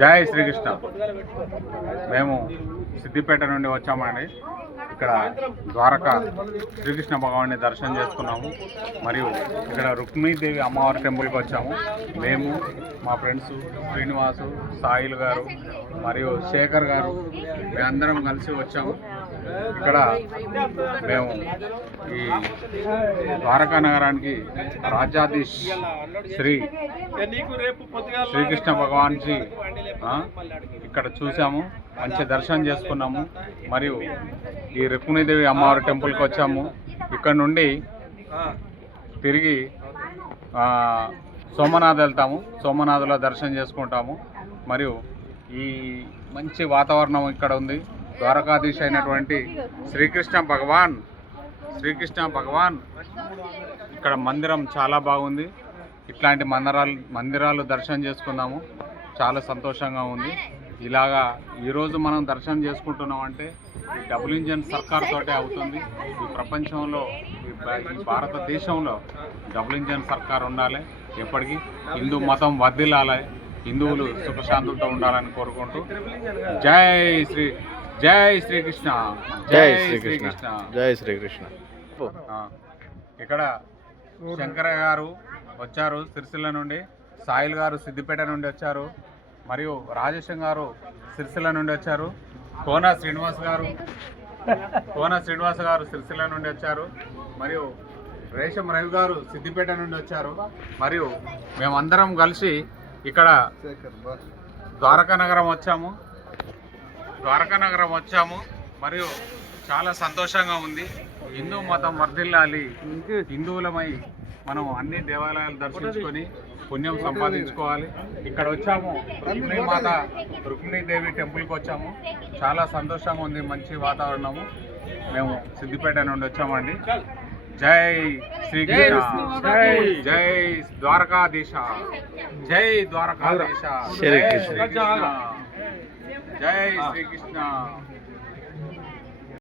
జై శ్రీకృష్ణ. మేము సిద్దిపేట నుండి వచ్చామండి. ఇక్కడ ద్వారకా శ్రీకృష్ణ భగవాన్ని దర్శనం చేసుకున్నాము. మరియు ఇక్కడ రుక్మిణీదేవి అమ్మవారి టెంపుల్కి వచ్చాము. మేము మా ఫ్రెండ్స్ శ్రీనివాసు, సాయిల్ గారు మరియు శేఖర్ గారు మేమందరం కలిసి వచ్చాము. ఇక్కడ మేము ఈ ద్వారకా నగరానికి రాజ్యాధీష్ శ్రీకృష్ణ భగవాన్జీ ఇక్కడ చూసాము, మంచి దర్శనం చేసుకున్నాము. మరియు ఈ రుక్మిణీదేవి అమ్మవారి టెంపుల్కి వచ్చాము. ఇక్కడ నుండి తిరిగి సోమనాథ్ వెళ్తాము. సోమనాథ్లో దర్శనం చేసుకుంటాము. మరియు ఈ మంచి వాతావరణం ఇక్కడ ఉంది. ద్వారకాధీశ్ అయినటువంటి శ్రీకృష్ణ భగవాన్ ఇక్కడ మందిరం చాలా బాగుంది. ఇట్లాంటి మందిరాలు దర్శనం చేసుకుందాము. చాలా సంతోషంగా ఉంది. ఇలాగా ఈరోజు మనం దర్శనం చేసుకుంటున్నాం అంటే డబుల్ ఇంజన్ సర్కార్ తోటే అవుతుంది. ఈ ప్రపంచంలో ఈ భారతదేశంలో డబుల్ ఇంజన్ సర్కార్ ఉండాలి. ఎప్పటికీ హిందూ మతం వర్ధిల్లాలి, హిందువులు సుఖశాంతులతో ఉండాలని కోరుకుంటూ జై శ్రీకృష్ణ. ఇక్కడ శంకర గారు వచ్చారు సిరిసిల్ల నుండి, సాయిల్ గారు సిద్దిపేట నుండి వచ్చారు, మరియు రాజేశం గారు సిరిసిల్ల నుండి వచ్చారు, కోన శ్రీనివాస్ గారు సిరిసిల్ల నుండి వచ్చారు, మరియు రేషం రవి గారు సిద్దిపేట నుండి వచ్చారు. మరియు మేమందరం కలిసి ఇక్కడ ద్వారకా నగరం వచ్చాము. మరియు చాలా సంతోషంగా ఉంది. హిందూ మతం వర్ధిల్లాలి, హిందువులమై మనం అన్ని దేవాలయాలు దర్శించుకొని పుణ్యం సంపాదించుకోవాలి. ఇక్కడ వచ్చాము, రుక్మిణీదేవి టెంపుల్కి వచ్చాము. చాలా సంతోషంగా ఉంది, మంచి వాతావరణము. మేము సిద్దిపేట నుండి వచ్చామండి. జై శ్రీకృష్ణ, జై ద్వారకాధీశ, జై ద్వారకాధీశ, జై శ్రీకృష్ణ.